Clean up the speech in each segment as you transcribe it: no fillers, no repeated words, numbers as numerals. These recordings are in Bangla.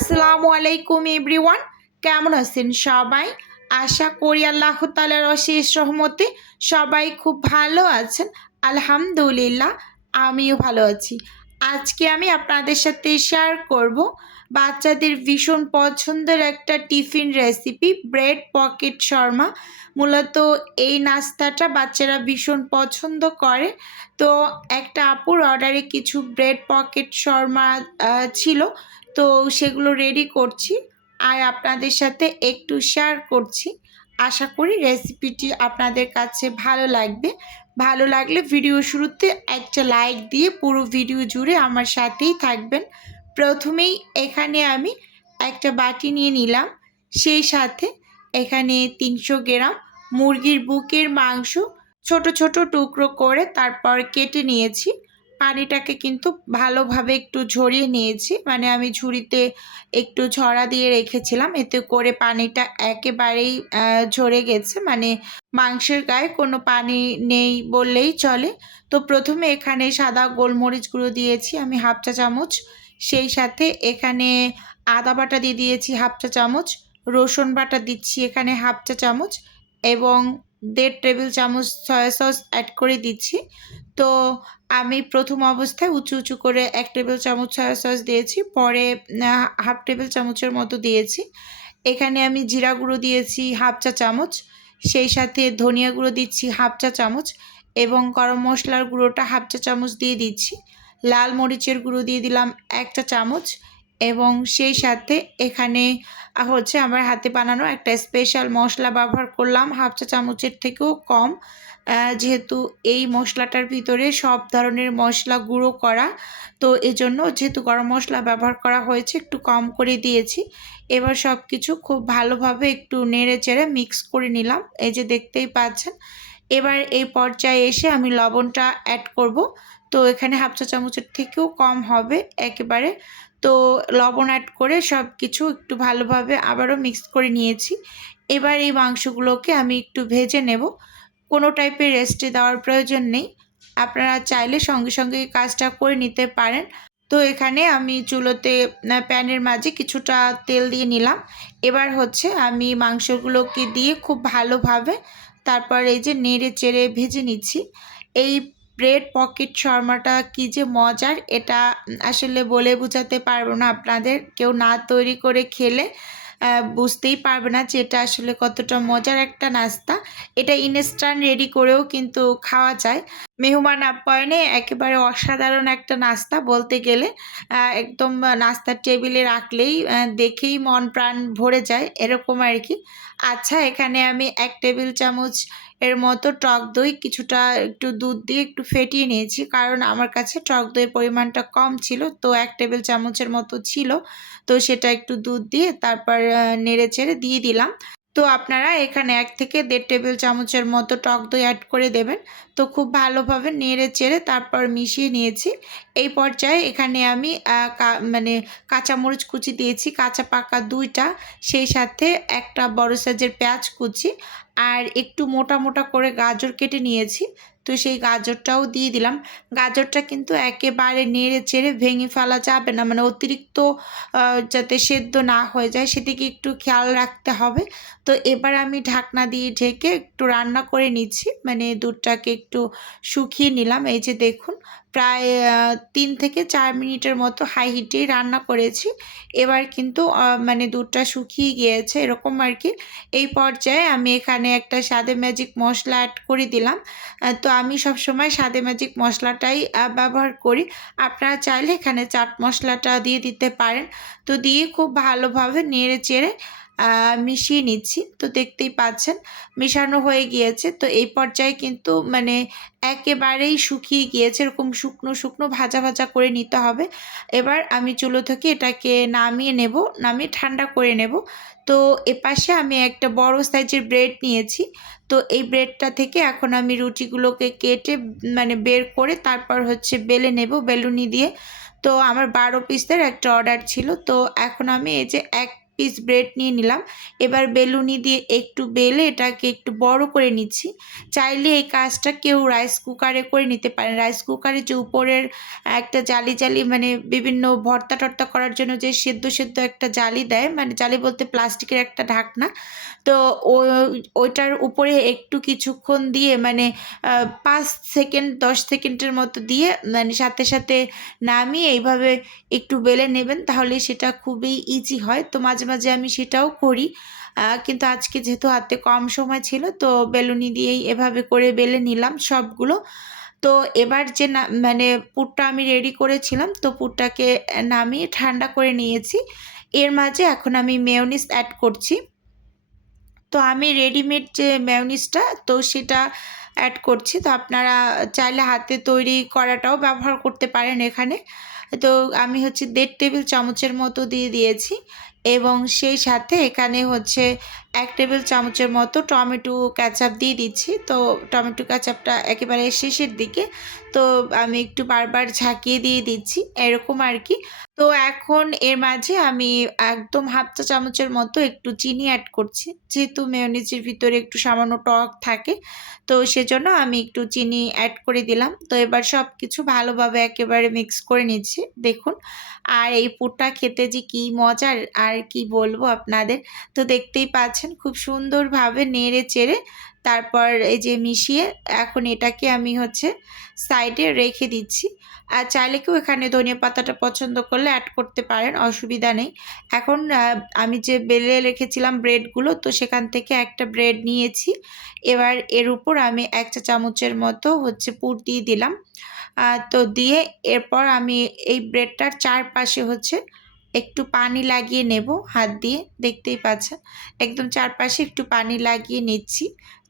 আসসালামু আলাইকুম এভরিওয়ান, কেমন আছেন সবাই? আশা করি আল্লাহ তাআলার অশেষ রহমতে সবাই খুব ভালো আছেন। আলহামদুলিল্লাহ, আমিও ভালো আছি। আজকে আমি আপনাদের সাথে শেয়ার করব বাচ্চাদের ভীষণ পছন্দের একটা tiffin recipe, bread pocket Sharma. মূলত এই নাস্তাটা বাচ্চারা ভীষণ পছন্দ করে। তো একটা আপুর অর্ডারে কিছু ব্রেড পকেট শর্মা ছিল, তো সেগুলো রেডি করছি আর আপনাদের সাথে একটু শেয়ার করছি। আশা করি রেসিপিটি আপনাদের কাছে ভালো লাগবে। ভালো লাগলে ভিডিও শুরুতে একটা লাইক দিয়ে পুরো ভিডিও জুড়ে আমার সাথেই থাকবেন। প্রথমেই এখানে আমি একটা বাটি নিয়ে নিলাম, সেই সাথে এখানে 300 গ্রাম মুরগির বুকের মাংস ছোট ছোট টুকরো করে তারপর কেটে নিয়েছি। পানিটাকে কিন্তু ভালোভাবে একটু ঝরিয়ে নিয়েছি, মানে আমি ঝুড়িতে একটু ঝরা দিয়ে রেখেছিলাম, এতে করে পানিটা একেবারেই ঝরে গেছে, মানে মাংসের গায়ে কোনো পানি নেই বললেই চলে। তো প্রথমে এখানে সাদা গোলমরিচ গুঁড়ো দিয়েছি আমি হাফ চা চামচ, সেই সাথে এখানে আদা বাটা দিয়ে দিয়েছি হাফ চা চামচ, রসুন বাটা দিচ্ছি এখানে হাফ চা চামচ এবং 1.5 টেবিল চামচ সয়া সস অ্যাড করে দিচ্ছি। তো আমি প্রথম অবস্থায় উঁচু উঁচু করে 1 টেবিল চামচ সয়া সস দিয়েছি, পরে হাফ টেবিল চামচের মতো দিয়েছি। এখানে আমি জিরা গুঁড়ো দিয়েছি হাফ চা চামচ, সেই সাথে ধনিয়া গুঁড়ো দিচ্ছি হাফ চা চামচ এবং গরম মশলার গুঁড়োটা হাফ চা চামচ দিয়ে দিচ্ছি। লাল মরিচের গুঁড়ো দিয়ে দিলাম 1 চা চামচ এবং সেই সাথে এখানে হচ্ছে আমার হাতে বানানো একটা স্পেশাল মশলা ব্যবহার করলাম হাফ চা চামচের থেকেও কম, যেহেতু এই মশলাটার ভিতরে সব ধরনের মশলা গুঁড়ো করা, তো এজন্য যেহেতু গরম মশলা ব্যবহার করা হয়েছে একটু কম করে দিয়েছি। এবার সব কিছু খুব ভালোভাবে একটু নেড়ে চেড়ে মিক্স করে নিলাম, এই যে দেখতেই পাচ্ছেন। এবার এই পর্যায়ে এসে আমি লবণটা অ্যাড করব, তো এখানে হাফ চা চামচের থেকেও কম হবে একেবারে। তো লবণ অ্যাড করে সব কিছু একটু ভালোভাবে আবারও মিক্স করে নিয়েছি। এবার এই মাংসগুলোকে আমি একটু ভেজে নেব, কোনো টাইপের রেস্টে দেওয়ার প্রয়োজন নেই, আপনারা চাইলে সঙ্গে সঙ্গে এই কাজটা করে নিতে পারেন। তো এখানে আমি চুলোতে প্যানের মাঝে কিছুটা তেল দিয়ে নিলাম। এবার হচ্ছে আমি মাংসগুলোকে দিয়ে খুব ভালোভাবে তারপর এই যে নেড়ে চেড়ে ভেজে নিচ্ছি। এই ব্রেড পকেট শর্মাটা কী যে মজার, এটা আসলে বলে বোঝাতে পারবো না আপনাদের, কেউ না তৈরি করে খেলে বুঝতেই পারবে না যে এটা আসলে কতটা মজার একটা নাস্তা। এটা ইনস্ট্যান্ট রেডি করেও কিন্তু খাওয়া যায়। মেহমান আপ্যায়নে একেবারে অসাধারণ একটা নাস্তা বলতে গেলে, একদম নাস্তার টেবিলে রাখলেই দেখেই মন প্রাণ ভরে যায় এরকম আর কি। আচ্ছা, এখানে আমি 1 টেবিল চামচ এর মতো টক দই কিছুটা একটু দুধ দিয়ে একটু ফেটিয়ে নিয়েছি, কারণ আমার কাছে টক দইয়ের পরিমাণটা কম ছিল, তো 1 টেবিল চামচের মতো ছিল, তো সেটা একটু দুধ দিয়ে তারপর নেড়ে চেড়ে দিয়ে দিলাম। তো আপনারা এখানে 1 থেকে 1.5 টেবিল চামচের মতো টক দই অ্যাড করে দেবেন। তো খুব ভালোভাবে নেড়ে চেড়ে তারপর মিশিয়ে নিয়েছি। এই পর্যায়ে এখানে আমি মানে কাঁচামরিচ কুচি দিয়েছি, কাঁচা পাকা 2টা, সেই সাথে একটা বড় সাইজের পেঁয়াজ কুচি আর একটু মোটা মোটা করে গাজর কেটে নিয়েছি, তো সেই গাজরটাও দিয়ে দিলাম। গাজরটা কিন্তু একেবারে নেড়ে চেড়ে ভেঙে ফেলা যাবে না, মানে অতিরিক্ত যাতে সেদ্ধ না হয়ে যায় সেদিকে একটু খেয়াল রাখতে হবে। তো এবার আমি ঢাকনা দিয়ে ঢেকে একটু রান্না করে নিচ্ছি, মানে দুধটাকে একটু শুকিয়ে নিলাম। এই যে দেখুন, প্রায় 3 থেকে 4 মিনিটের মতো হাই হিটেই রান্না করেছি। এবার কিন্তু মানে দুধটা শুকিয়ে গিয়েছে এরকম আর কি। এই পর্যায়ে আমি এখানে একটা স্বাদে ম্যাজিক মশলা অ্যাড করে দিলাম। তো আমি সবসময় স্বাদে ম্যাজিক মশলাটাই ব্যবহার করি, আপনারা চাইলে এখানে চাট মশলাটা দিয়ে দিতে পারেন। তো দিয়ে খুব ভালোভাবে নেড়ে চেড়ে মিশিয়ে নিচ্ছি। তো দেখতেই পাচ্ছেন মেশানো হয়ে গিয়েছে। তো এই পর্যায়ে কিন্তু মানে একেবারেই শুকিয়ে গিয়েছে, এরকম শুকনো শুকনো ভাজা ভাজা করে নিতে হবে। এবার আমি চুলো থেকে এটাকে নামিয়ে নেব, নামিয়ে ঠান্ডা করে নেব। তো এপাশে আমি একটা বড় সাইজের ব্রেড নিয়েছি, তো এই ব্রেডটা থেকে এখন আমি রুটিগুলোকে কেটে মানে বের করে তারপর হচ্ছে বেলে নেব বেলুনি দিয়ে। তো আমার 12 পিসের একটা অর্ডার ছিল, তো এখন আমি এই যে 1 পিস ব্রেড নিয়ে নিলাম। এবার বেলুনি দিয়ে একটু বেলে এটাকে একটু বড় করে নিচ্ছি। চাইলে এই কাজটা কেউ রাইস কুকারে করে নিতে পারেন। রাইস কুকারে যে উপরের একটা জালি জালি মানে বিভিন্ন ভর্তা টর্তা করার জন্য যে সেদ্ধ সেদ্ধ একটা জালি দেয়, মানে জালি বলতে প্লাস্টিকের একটা ঢাকনা, তো ওইটার উপরে একটু কিছুক্ষণ দিয়ে মানে 5 সেকেন্ড 10 সেকেন্ডের মতো দিয়ে মানে সাথে সাথে নামিয়ে এইভাবে একটু বেলে নেবেন, তাহলে সেটা খুবই ইজি হয়। তো মাঝে মাঝে আমি সেটাও করি, কিন্তু আজকে যেহেতু হাতে কম সময় ছিল তো বেলুনি দিয়েই এভাবে করে বেলে নিলাম সবগুলো। তো এবার যে না মানে পুরটা আমি রেডি করেছিলাম, তো পুরটাকে নামিয়ে ঠান্ডা করে নিয়েছি। এর মাঝে এখন আমি মেয়োনিজ অ্যাড করছি। তো আমি রেডিমেড যে মেয়োনিজটা তো সেটা অ্যাড করছি। তো আপনারা চাইলে হাতে তৈরি করাটাও ব্যবহার করতে পারেন এখানে। তো আমি হচ্ছে 1.5 টেবিল চামচের মতো দিয়ে দিয়েছি এবং সেই সাথে এখানে হচ্ছে 1 টেবিল চামচের মতো টমেটো কেচাপ দিয়ে দিচ্ছি। তো টমেটো কেচাপটা একেবারে শেষের দিকে, তো আমি একটু বারবার ঝাঁকিয়ে দিয়ে দিচ্ছি এরকম আর কি। তো এখন এর মাঝে আমি একদম 1/2 চা চামচের মতো একটু চিনি অ্যাড করছি। যেহেতু মেয়োনিজের ভিতরে একটু সামান্য টক থাকে, তো সেজন্য আমি একটু চিনি অ্যাড করে দিলাম। তো এবার সবকিছু ভালোভাবে একেবারে মিক্স করে নিচ্ছি দেখুন। আর এই পুরটা খেতে যে কী মজার আর কি বলবো আপনাদের। তো দেখতেই পাচ্ছেন খুব সুন্দরভাবে নেড়ে চেড়ে তারপর এই যে মিশিয়ে এখন এটাকে আমি হচ্ছে সাইডে রেখে দিচ্ছি। আর চাইলে কেউ এখানে ধনিয়া পাতাটা পছন্দ করলে অ্যাড করতে পারেন, অসুবিধা নেই। এখন আমি যে বেলে রেখেছিলাম ব্রেডগুলো, তো সেখান থেকে একটা ব্রেড নিয়েছি। এবার এর উপর আমি 1 চা চামচের মতো হচ্ছে পুর দিয়ে দিলাম। তো দিয়ে এরপর আমি এই ব্রেডটার চারপাশে হচ্ছে একটু পানি লাগিয়ে নেব হাত দিয়ে, দেখতেই পাচ্ছেন। একদম চারপাশে একটু পানি লাগিয়ে নিচ্ছি।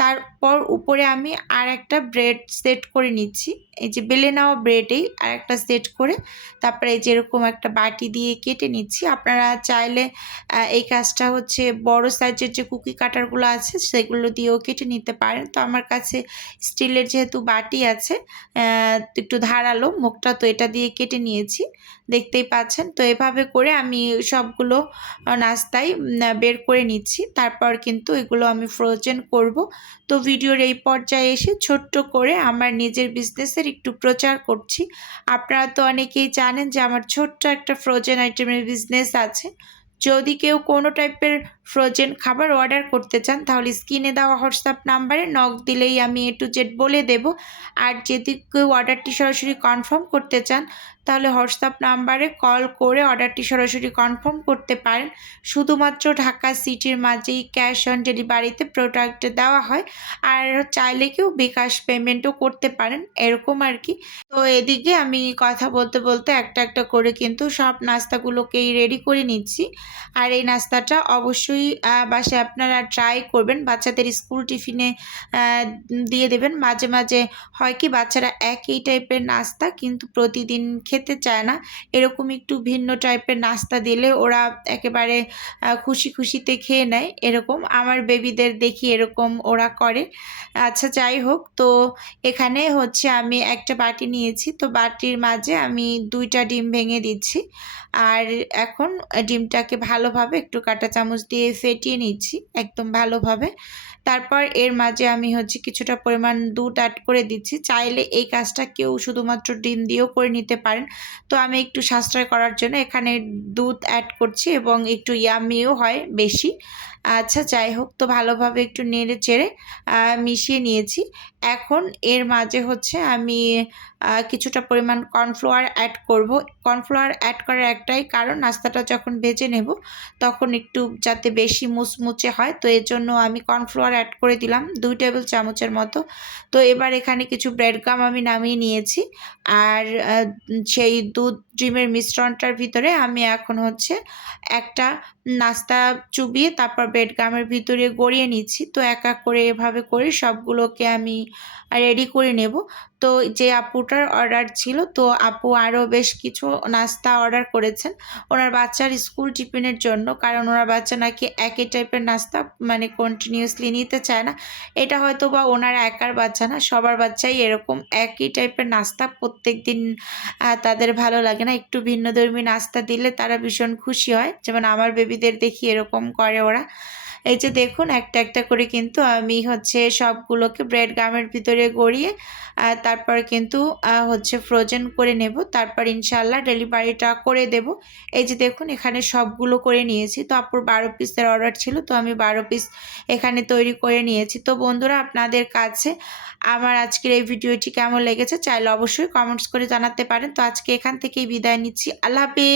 তারপর উপরে আমি আরেকটা ব্রেড সেট করে নিচ্ছি। এই যে বেলে নেওয়া ব্রেডেই আরেকটা সেট করে তারপরে এই যে এরকম একটা বাটি দিয়ে কেটে নিচ্ছি। আপনারা চাইলে এই কাজটা হচ্ছে বড় সাইজের যে কুকি কাটারগুলো আছে সেগুলো দিয়েও কেটে নিতে পারেন। তো আমার কাছে স্টিলের যেহেতু বাটি আছে একটু ধারালো মুখটা, তো এটা দিয়ে কেটে নিয়েছি, দেখতেই পাচ্ছেন। তো এভাবে করে আমি সবগুলো নাস্তাই বের করে নিচ্ছি। তারপর কিন্তু এগুলো আমি ফ্রোজেন করব। তো ভিডিওর এই পর্যায়ে এসে ছোট্ট করে আমার নিজের বিজনেসের একটু প্রচার করছি। আপনারা তো অনেকেই জানেন যে আমার ছোট্ট একটা ফ্রোজেন আইটেমের বিজনেস আছে। যদি কেউ কোনো টাইপের ফ্রোজেন খাবার অর্ডার করতে চান তাহলে স্ক্রিনে দেওয়া হোয়াটসঅ্যাপ নাম্বারে নক দিলেই আমি A to Z বলে দেব। আর যদি কেউ অর্ডারটি সরাসরি কনফার্ম করতে চান তাহলে হোয়াটসঅ্যাপ নাম্বারে কল করে অর্ডারটি সরাসরি কনফার্ম করতে পারেন। শুধুমাত্র ঢাকা সিটির মাঝেই ক্যাশ অন ডেলিভারিতে প্রোডাক্ট দেওয়া হয়, আর চাইলে কেউ বিকাশ পেমেন্টও করতে পারেন এরকম আর কি। তো এদিকে আমি কথা বলতে বলতে একটা একটা করে কিন্তু সব নাস্তাগুলোকেই রেডি করে নিচ্ছি। আর এই নাস্তাটা অবশ্যই বাসায় আপনারা ট্রাই করবেন, বাচ্চাদের স্কুল টিফিনে দিয়ে দেবেন। মাঝে মাঝে হয় কি বাচ্চারা একই টাইপের নাস্তা কিন্তু প্রতিদিন খেতে চায় না, এরকম একটু ভিন্ন টাইপের নাস্তা দিলে ওরা একেবারে খুশি খুশিতে খেয়ে নেয়। এরকম আমার বেবিদের দেখি এরকম ওরা করে। আচ্ছা যাই হোক, তো এখানে হচ্ছে আমি একটা বাটি নিয়েছি, তো বাটির মাঝে আমি 2টা ডিম ভেঙে দিচ্ছি। আর এখন ডিমটাকে ভালোভাবে একটু কাঁটা চামচ দিয়ে ফেটিয়ে নিচ্ছি একদম ভালোভাবে। তারপর এর মাঝে আমি হচ্ছে কিছুটা পরিমাণ দুধ অ্যাড করে দিচ্ছি। চাইলে এই কাজটা কেউ শুধুমাত্র ডিম দিয়েও করে নিতে পারেন। তো আমি একটু সাশ্রয় করার জন্য এখানে দুধ অ্যাড করছি এবং একটু ইয়ামিও হয় বেশি। আচ্ছা যাই হোক, তো ভালোভাবে একটু নেড়ে চেড়ে মিশিয়ে নিয়েছি। এখন এর মাঝে হচ্ছে আমি কিছুটা পরিমাণ কর্নফ্লাওয়ার অ্যাড করব। কর্নফ্লাওয়ার অ্যাড করার একটাই কারণ, নাস্তাটা যখন ভেজে নেব তখন একটু যাতে বেশি মুচমুচে হয়, তো এর জন্য আমি কর্নফ্লাওয়ার অ্যাড করে দিলাম 2 টেবিল চামচের মতো। তো এবার এখানে কিছু ব্রেড গাম আমি নামিয়ে নিয়েছি। আর সেই দুধ ডিমের মিশ্রণটার ভিতরে আমি এখন হচ্ছে একটা নাস্তা চুবিয়ে তারপর ব্রেড গামের ভিতরে গড়িয়ে নিচ্ছি। তো এক এক করে এভাবে করে সবগুলোকে আমি রেডি করে নেব। তো যে আপুটার অর্ডার ছিল, তো আপু আরও বেশ কিছু নাস্তা অর্ডার করেছেন ওনার বাচ্চার স্কুল টিফিনের জন্য, কারণ ওনার বাচ্চা নাকি একই টাইপের নাস্তা মানে কন্টিনিউয়াসলি নিতে চায় না। এটা হয়তো বা ওনার একার বাচ্চা না, সবার বাচ্চাই এরকম একই টাইপের নাস্তা প্রত্যেকদিন তাদের ভালো লাগে না। একটু ভিন্নধর্মী নাস্তা দিলে তারা ভীষণ খুশি হয়। যেমন আমার বেবিদের দেখি এরকম করে ওরা। এই যে দেখুন একটা একটা করে কিন্তু আমি হচ্ছে সবগুলোকে ব্রেড গামের ভিতরে গড়িয়ে তারপর কিন্তু হচ্ছে ফ্রোজেন করে নেব। তারপর ইনশাআল্লাহ ডেলিভারিটা করে দেব। এই যে দেখুন এখানে সবগুলো করে নিয়েছি। তো আপুর 12 পিসের অর্ডার ছিল, তো আমি 12 পিস এখানে তৈরি করে নিয়েছি। তো বন্ধুরা, আপনাদের কাছে আমার আজকের এই ভিডিওটি কেমন লেগেছে চাইলে অবশ্যই কমেন্টস করে জানাতে পারেন। তো আজকে এখান থেকেই বিদায় নিচ্ছি। আল্লাহ হাফেজ।